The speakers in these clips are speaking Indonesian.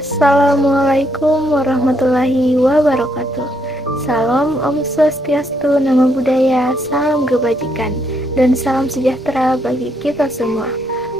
Assalamualaikum warahmatullahi wabarakatuh. Salam Om Swastiastu, Namo Buddhaya, salam kebajikan, dan salam sejahtera bagi kita semua.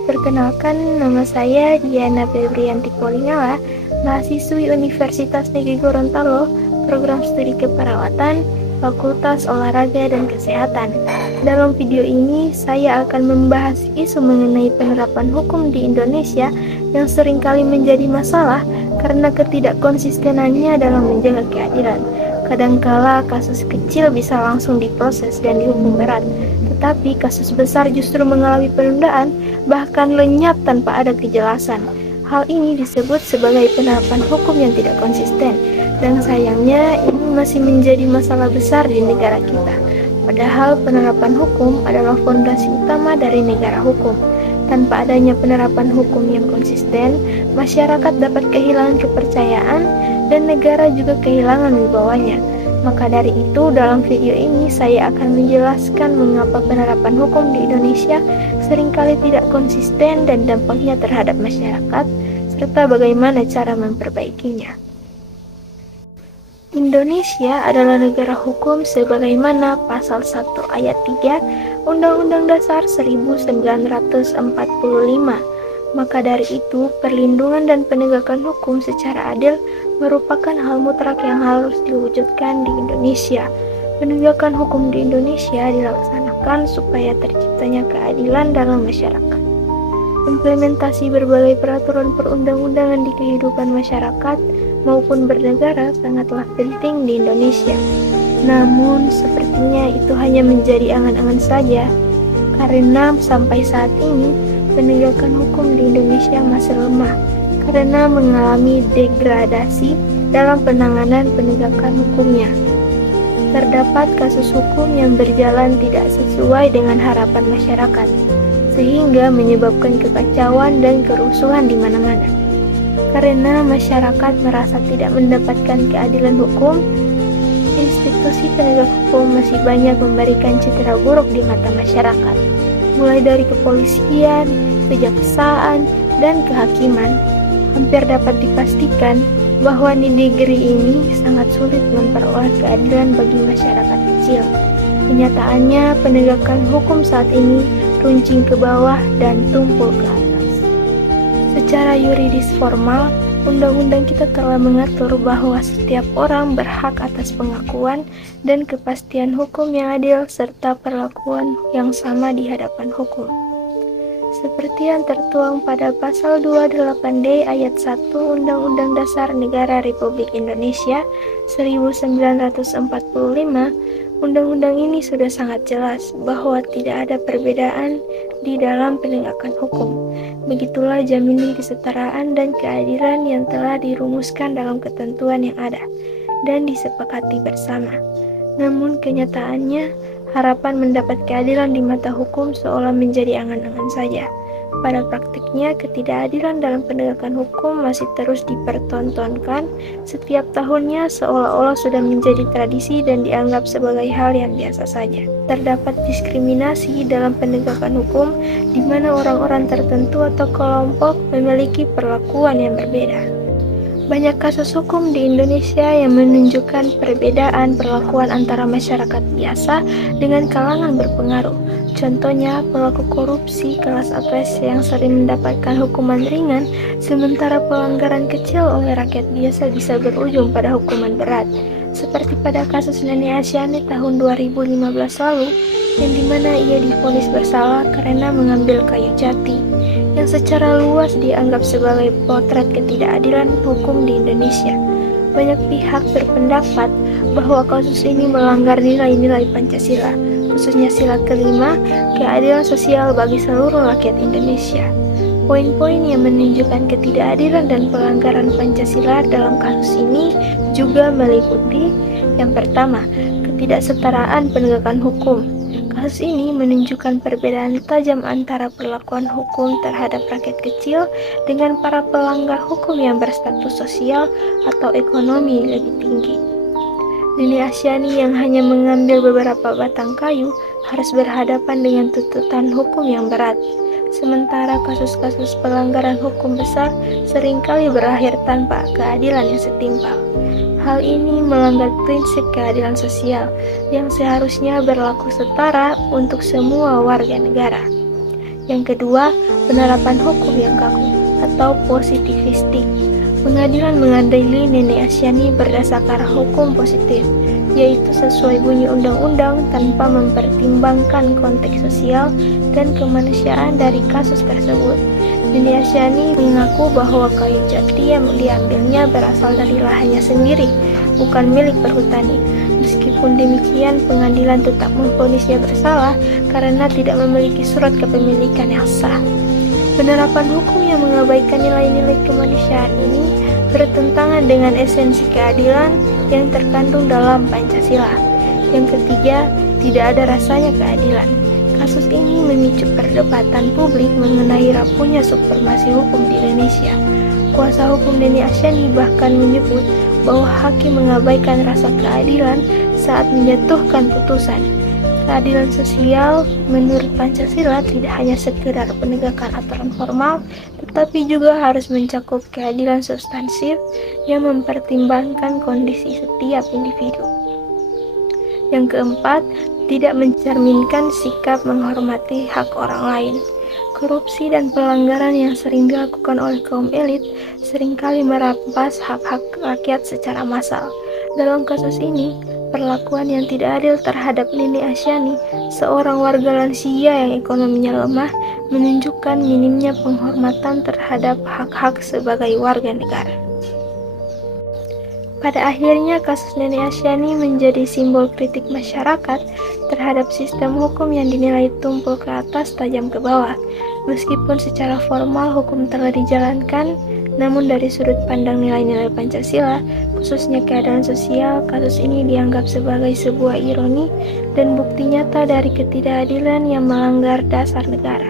Perkenalkan, nama saya Diana Febrianti Polingala, mahasiswi Universitas Negeri Gorontalo, program studi keperawatan, Fakultas Olahraga dan Kesehatan. Dalam video ini, saya akan membahas isu mengenai penerapan hukum di Indonesia yang seringkali menjadi masalah karena ketidakkonsistenannya dalam menjaga keadilan. Kadangkala kasus kecil bisa langsung diproses dan dihukum berat, tetapi kasus besar justru mengalami penundaan, bahkan lenyap tanpa ada kejelasan. Hal ini disebut sebagai penerapan hukum yang tidak konsisten, dan sayangnya ini masih menjadi masalah besar di negara kita. Padahal penerapan hukum adalah fondasi utama dari negara hukum. Tanpa adanya penerapan hukum yang konsisten, masyarakat dapat kehilangan kepercayaan dan negara juga kehilangan wibawanya. Maka dari itu, dalam video ini saya akan menjelaskan mengapa penerapan hukum di Indonesia seringkali tidak konsisten dan dampaknya terhadap masyarakat, serta bagaimana cara memperbaikinya. Indonesia adalah negara hukum sebagaimana pasal 1 ayat 3 Undang-Undang Dasar 1945. Maka dari itu, perlindungan dan penegakan hukum secara adil merupakan hal mutlak yang harus diwujudkan di Indonesia. Penegakan hukum di Indonesia dilaksanakan supaya terciptanya keadilan dalam masyarakat. Implementasi berbagai peraturan perundang-undangan di kehidupan masyarakat maupun bernegara sangatlah penting di Indonesia. Namun, sepertinya itu hanya menjadi angan-angan saja, karena sampai saat ini penegakan hukum di Indonesia masih lemah karena mengalami degradasi dalam penanganan penegakan hukumnya. Terdapat kasus hukum yang berjalan tidak sesuai dengan harapan masyarakat, sehingga menyebabkan kekacauan dan kerusuhan di mana-mana. Karena masyarakat merasa tidak mendapatkan keadilan hukum, institusi penegak hukum masih banyak memberikan citra buruk di mata masyarakat, mulai dari kepolisian, kejaksaan, dan kehakiman. Hampir dapat dipastikan bahwa di negeri ini sangat sulit memperoleh keadilan bagi masyarakat kecil. Kenyataannya, penegakan hukum saat ini runcing ke bawah dan tumpul ke atas. Secara yuridis formal, undang-undang kita telah mengatur bahwa setiap orang berhak atas pengakuan dan kepastian hukum yang adil serta perlakuan yang sama di hadapan hukum. Seperti yang tertuang pada pasal 28D ayat 1 Undang-Undang Dasar Negara Republik Indonesia 1945, undang-undang ini sudah sangat jelas bahwa tidak ada perbedaan di dalam penegakan hukum. Begitulah jaminan kesetaraan dan keadilan yang telah dirumuskan dalam ketentuan yang ada dan disepakati bersama. Namun kenyataannya, harapan mendapat keadilan di mata hukum seolah menjadi angan-angan saja. Pada praktiknya, ketidakadilan dalam penegakan hukum masih terus dipertontonkan setiap tahunnya seolah-olah sudah menjadi tradisi dan dianggap sebagai hal yang biasa saja. Terdapat diskriminasi dalam penegakan hukum di mana orang-orang tertentu atau kelompok memiliki perlakuan yang berbeda. Banyak kasus hukum di Indonesia yang menunjukkan perbedaan perlakuan antara masyarakat biasa dengan kalangan berpengaruh. Contohnya, pelaku korupsi kelas atas yang sering mendapatkan hukuman ringan, sementara pelanggaran kecil oleh rakyat biasa bisa berujung pada hukuman berat. Seperti pada kasus Nenek Asyani tahun 2015 lalu, yang dimana ia divonis bersalah karena mengambil kayu jati, yang secara luas dianggap sebagai potret ketidakadilan hukum di Indonesia. Banyak pihak berpendapat bahwa kasus ini melanggar nilai-nilai Pancasila, khususnya sila kelima, keadilan sosial bagi seluruh rakyat Indonesia. Poin-poin yang menunjukkan ketidakadilan dan pelanggaran Pancasila dalam kasus ini juga meliputi: yang pertama, ketidaksetaraan penegakan hukum. Kasus ini menunjukkan perbedaan tajam antara perlakuan hukum terhadap rakyat kecil dengan para pelanggar hukum yang berstatus sosial atau ekonomi lebih tinggi. Nenek Asyani yang hanya mengambil beberapa batang kayu harus berhadapan dengan tuntutan hukum yang berat. sementara kasus-kasus pelanggaran hukum besar seringkali berakhir tanpa keadilan yang setimpal. Hal ini melanggar prinsip keadilan sosial yang seharusnya berlaku setara untuk semua warga negara. Yang kedua, penerapan hukum yang kaku atau positivistik. Pengadilan mengadili Nenek Asyani berdasarkan hukum positif, yaitu sesuai bunyi undang-undang tanpa mempertimbangkan konteks sosial dan kemanusiaan dari kasus tersebut. Nenek Asyani mengaku bahwa kayu jati yang diambilnya berasal dari lahannya sendiri, bukan milik perhutani. Meskipun demikian, pengadilan tetap memvonisnya bersalah karena tidak memiliki surat kepemilikan yang sah. Penerapan hukum yang mengabaikan nilai-nilai kemanusiaan ini bertentangan dengan esensi keadilan yang terkandung dalam Pancasila. Yang ketiga, tidak ada rasanya keadilan. Kasus ini memicu perdebatan publik mengenai rapuhnya supremasi hukum di Indonesia. Kuasa hukum Nenek Asyani bahkan menyebut bahwa hakim mengabaikan rasa keadilan saat menjatuhkan putusan. Keadilan sosial menurut Pancasila tidak hanya sekedar penegakan aturan formal, tetapi juga harus mencakup keadilan substansif yang mempertimbangkan kondisi setiap individu. Yang keempat, tidak mencerminkan sikap menghormati hak orang lain. Korupsi dan pelanggaran yang sering dilakukan oleh kaum elit seringkali merampas hak-hak rakyat secara massal. Dalam kasus ini, perlakuan yang tidak adil terhadap Nenek Asyani, seorang warga lansia yang ekonominya lemah, menunjukkan minimnya penghormatan terhadap hak-hak sebagai warga negara. Pada akhirnya, kasus Nenek Asyani menjadi simbol kritik masyarakat terhadap sistem hukum yang dinilai tumpul ke atas tajam ke bawah. Meskipun secara formal hukum telah dijalankan, namun dari sudut pandang nilai-nilai Pancasila, khususnya keadilan sosial, kasus ini dianggap sebagai sebuah ironi dan bukti nyata dari ketidakadilan yang melanggar dasar negara.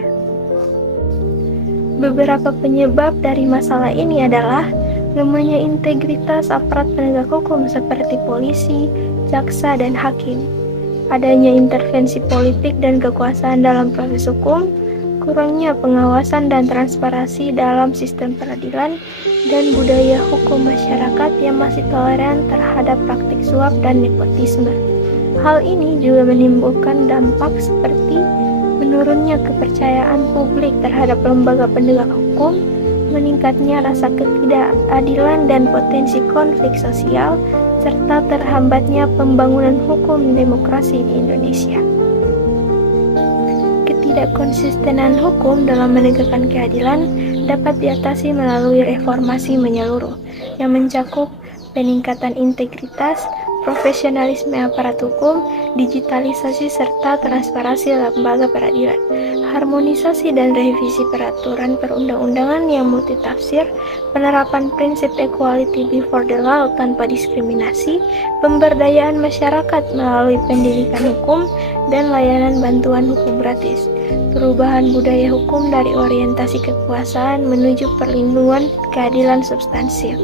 Beberapa penyebab dari masalah ini adalah lemahnya integritas aparat penegak hukum seperti polisi, jaksa, dan hakim, adanya intervensi politik dan kekuasaan dalam proses hukum, kurangnya pengawasan dan transparansi dalam sistem peradilan, dan budaya hukum masyarakat yang masih toleran terhadap praktik suap dan nepotisme. Hal ini juga menimbulkan dampak seperti menurunnya kepercayaan publik terhadap lembaga penegak hukum, meningkatnya rasa ketidakadilan dan potensi konflik sosial, serta terhambatnya pembangunan hukum demokrasi di Indonesia. Ketidakkonsistenan hukum dalam menegakkan keadilan dapat diatasi melalui reformasi menyeluruh yang mencakup peningkatan integritas, profesionalisme aparat hukum, digitalisasi serta transparansi lembaga peradilan, harmonisasi dan revisi peraturan perundang-undangan yang multitafsir, penerapan prinsip equality before the law tanpa diskriminasi, pemberdayaan masyarakat melalui pendidikan hukum, dan layanan bantuan hukum gratis. Perubahan budaya hukum dari orientasi kekuasaan menuju perlindungan keadilan substansial,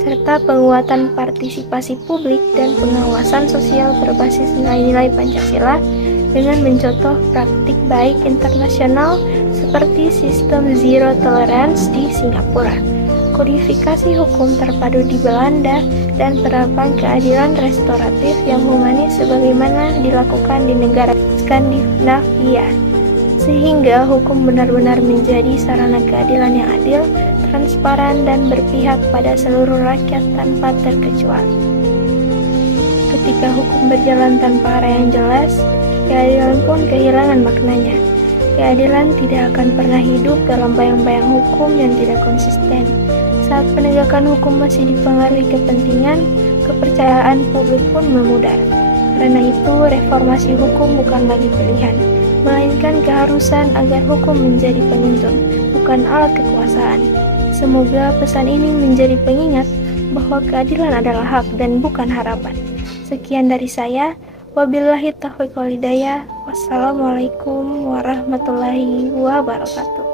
serta penguatan partisipasi publik dan pengawasan sosial berbasis nilai-nilai Pancasila dengan mencontoh praktik baik internasional seperti sistem zero tolerance di Singapura, kodifikasi hukum terpadu di Belanda, dan penerapan keadilan restoratif yang humanis sebagaimana dilakukan di negara Skandinavia, sehingga hukum benar-benar menjadi sarana keadilan yang adil, transparan, dan berpihak pada seluruh rakyat tanpa terkecuali. Ketika hukum berjalan tanpa arah yang jelas, keadilan pun kehilangan maknanya. Keadilan tidak akan pernah hidup dalam bayang-bayang hukum yang tidak konsisten. Saat penegakan hukum masih dipengaruhi kepentingan, kepercayaan publik pun memudar. Karena itu, reformasi hukum bukan lagi pilihan, melainkan keharusan agar hukum menjadi penuntun, bukan alat kekuasaan. Semoga pesan ini menjadi pengingat bahwa keadilan adalah hak dan bukan harapan. Sekian dari saya. Wabillahi taufiq wal hidayah. Wassalamualaikum warahmatullahi wabarakatuh.